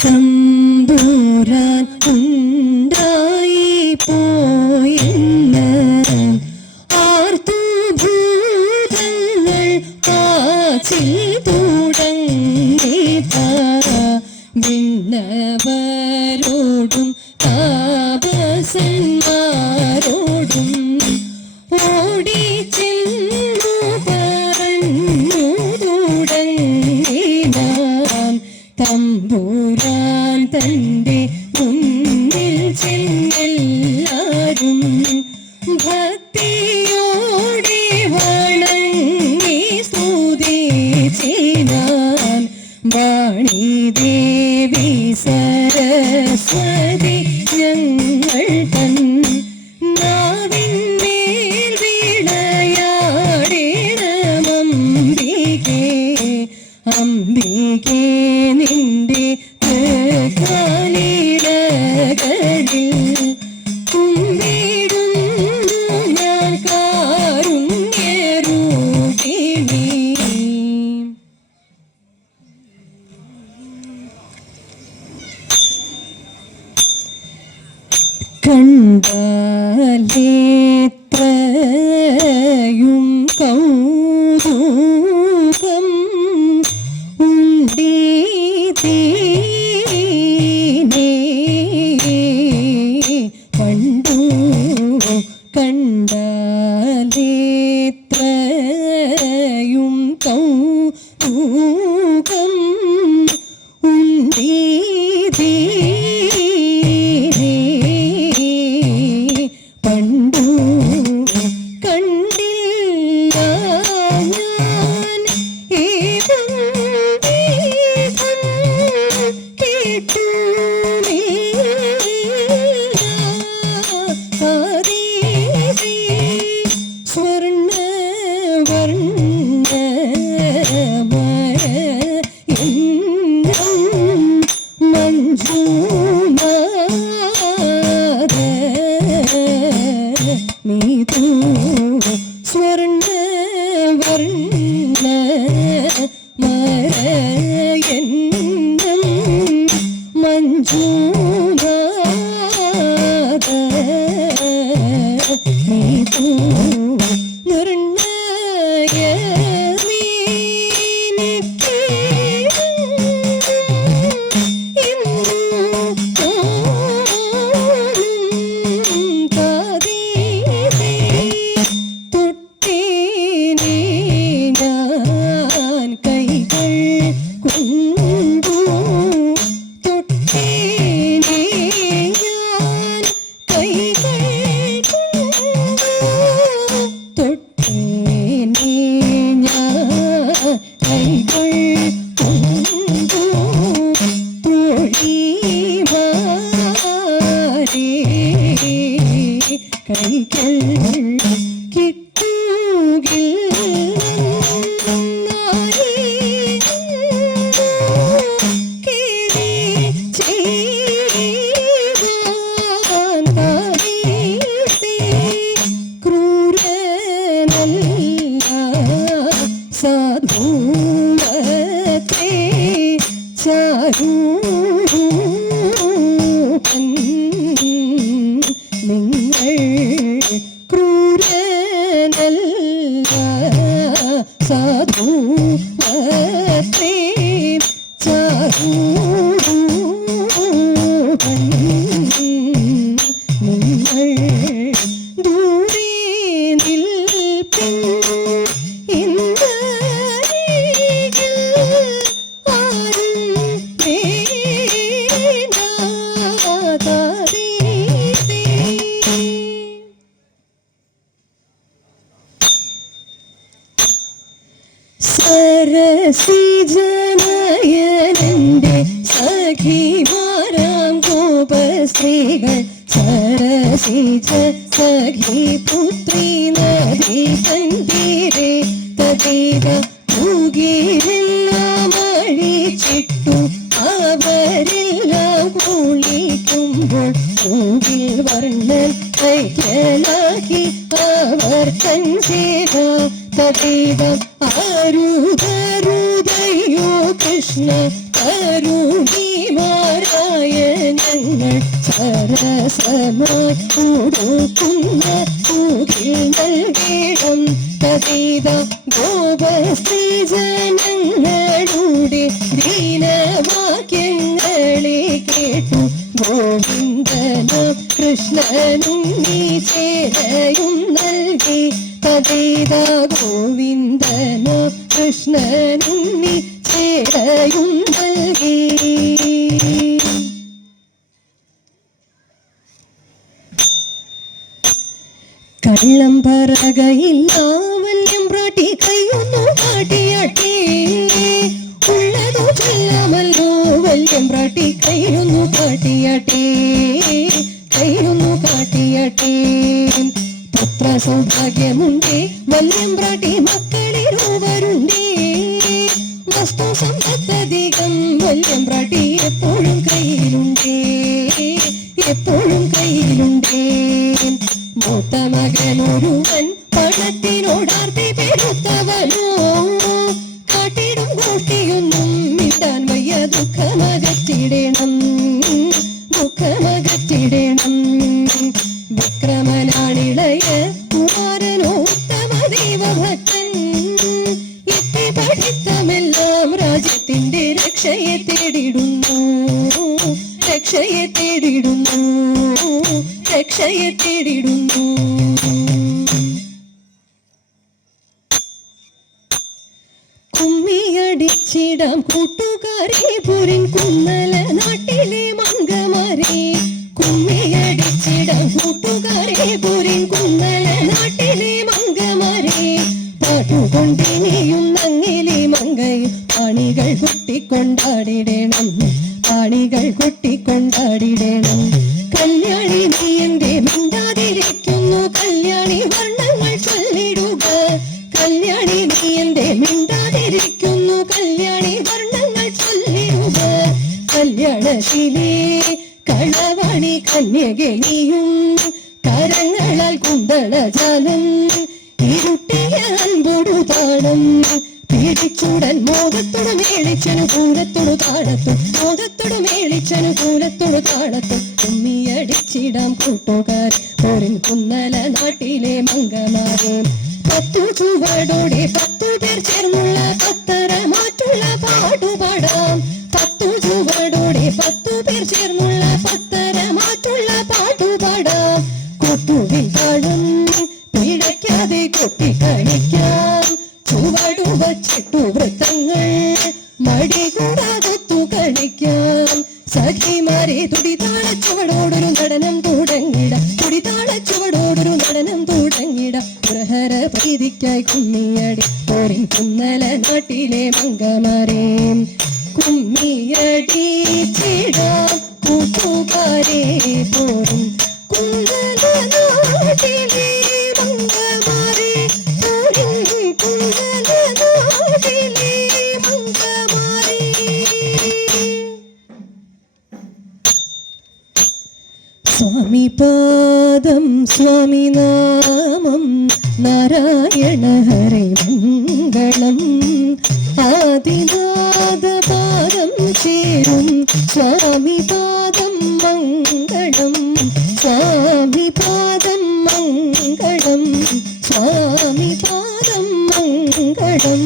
തമ്പുരാൻ ഉണ്ടായി പോയെന്ന് ആർത്തു ഭൂതങ്ങൾ കാച്ചിൽ തുടങ്ങിത വിണ്ണവരോടും താപസന്മാരോടും ഓടിച്ചെന്നു പറഞ്ഞു തുടങ്ങിനാൻ തമ്പുരാൻ തൻ്റെ മുന്നിൽ ചെന്നെല്ലാരും ഭക്തിയോടെ വണങ്ങി സ്തുതിച്ചിനാൻ വാണി ദേവി സരസ്വതി ഞങ്ങൾ തൻ നാവിന്മേൽ വിളയാടിടമംബികേ അംബികേ നിന്റെ കാലിലകളിൽ കുമ്പിടുന്നു ഞാൻ കാരുണ്യരൂപിണി. കണ്ടാലേത്രയും കൗതുകം ഉണ്ടീതീനെ പണ്ടു കണ്ടാലേത്രയും കൗതുകം ഉണ്ടീതീ പണ്ടു കണ്ടില്ല ഞാൻ ഏവം വേദം കേട്ടുമില്ല ആദീവി സ്വർണ്ണവർണ്ണമരയന്നം മഞ്ജുനാഥ മീതു സ്വർണ്ണവർണ്ണമരയന്നം മഞ്ജുനാഥ മീതു നിർണയമീനിക്ക് കൈകൾ സാധൂവത്തെ ചാരൂപൻ നിങ്ങൾ ക്രൂരനല്ല സാധൂവത്തെ ചാരൂപൻ നിങ്ങൾ ദൂരെ നിൽപ്പിൻ സരസിജനയനന്റെ സഖിമാരാം ഗോപസ്ത്രീകൾ സരസിജ സഖി പുത്രി നദി കണ്ടീരെ തദേവ പൂകിരെല്ലാം അഴിച്ചിട്ടു അവരെല്ലാം കുളിക്കുമ്പോൾ പൂകിൽ വർണ്ണൻ കൈക്കലാക്കി അവർ കൺസേവ തദേവ അരുതരുതയോ കൃഷ്ണ കരുണീമാ ഞങ്ങൾ സരസമായി ഉടുക്കുന്ന പൂകിൽ നൽകിടം കവിത ഗോപസ്ത്രീ ജനങ്ങളുടെ ദീനവാക്യങ്ങളെ കേട്ടു ഗോവിന്ദനും കൃഷ്ണനും നീ ചേരയും നൽകി കവിത ഗോവിന്ദനും കൃഷ്ണനും നീ ചേരയും നൽകി. കള്ളം പറകയില്ല വല്യം പ്രാട്ടി കയ്യൊന്നു കാട്ടിയാട്ടേ ഉള്ളതു ചെല്ലാമല്ലോ വല്യം പ്രാട്ടി കയ്യൊന്നു കാട്ടിയാട്ടേ കയ്യൊന്നു കാട്ടിയാട്ടേ. പുത്ര സൗഭാഗ്യമുണ്ടേ വല്യം പ്രാട്ടി മക്കളിരുവരുണ്ടേ വസ്തു സമ്പത്തധികം വല്യം പ്രാട്ടി എപ്പോഴും കയ്യിലുണ്ടേ എപ്പോഴും കയ്യിലുണ്ടേ. മൂത്ത മകനൊരുവൻ പണത്തിനോടാർത്തി പെരുത്തവനോ കാട്ടിടും കൂട്ടിയൊന്നും മിണ്ടാൻ വയ്യ ദുഃഖമകറ്റിടണം ദുഃഖമകറ്റിടണം. വിക്രമനാണിളയ കുമാരനോ ഉത്തമ ദൈവഭക്തൻ എത്തി പഠിത്തമെല്ലാം രാജ്യത്തിന്റെ രക്ഷയെ തേടിടുന്നു രക്ഷയെ തേടിടുന്നു രക്ഷയെ തേടിടുന്നു. കുമ്മിയടിച്ചിടാം കൂട്ടുകാരെ പുരിൻ കുന്നല നാട്ടിലെ മംഗമാരെ കുമ്മിയടിച്ചിടാം കൂട്ടുകാരെ പുരിൻ കുന്നല നാട്ടിലെ മംഗമാരെ പാട്ടുകൊണ്ടിനിയും നങ്ങിലെ മങ്കയും പാണികൾ കൊട്ടിക്കൊണ്ടാടിടണം പാണികൾ കൊട്ടിക്കൊണ്ടാടിടണം. കല്യാണി നീ എന്റെ മിണ്ടാതിരിക്കുന്നു കല്യാണി വർണ്ണങ്ങൾ ചൊല്ലിടുക കല്യാണി നീ എന്റെ മിണ്ടാതിരിക്കുന്നു കല്യാണി വർണ്ണങ്ങൾ ചൊല്ലിടുക. കല്യാണശീലേ കളവാണി കന്യകനിയും കരങ്ങളാൽ കുന്തളജാലം ഇരുട്ടിയ അൻപൊടു താളം പിടിച്ചുടൻ മോദത്തോടു മേളിച്ചനു കൂലത്തോടു താളത്തും മോദത്തോടു മേളിച്ചനു കൂലത്തോടു താളത്തും കുമ്മിയടിച്ചിടാം കൂട്ടുകാർ പോരിൻ കുന്നല നാട്ടിലെ മംഗമാരെ. 10 ചുവടോടെ 10 പേർ ചേർന്നുള്ള പത്തര മാറ്റുള്ള പാട്ടുപാടാം 10 ചുവടോടെ 10 പേർ ചേർന്നുള്ള പത്തര മാറ്റുള്ള പാട്ടുപാടാം. കൊട്ടുവിൽ താളം പിഴയ്ക്കാതെ കൊട്ടിക്കളിക്കാം ചുവടു വച്ചിട്ടു വൃത്തങ്ങൾ മടികൂടാതൊത്തു കളിക്കാം. സഖിമാരെ തുടിതാള ചുവടോടൊരു നടനം തുടങ്ങിട തുടിതാള ചുവടോടൊരു നടനം തുടങ്ങിട. പ്രഹര പ്രീതിക്കായി കുമ്മിയടി പോരിൻ കുന്നല നാട്ടിലെ മംഗമാരെ കുമ്മിയടിച്ചിടാം കൂട്ടുകാരെ പോരിൻ കുന്നല നാട്ടിലെ മംഗമാരെ പോരിൻ കുന്നല നാട്ടിലെ മംഗമാരെ. സ്വാമി പാദം സ്വാമി നാമം നാരായണ ഹരി മംഗളം ആദിനാഥ പാദം ചേരും സ്വാമി പാദം മംഗളം സ്വാമി പാദം മംഗളം സ്വാമി പാദം മംഗളം.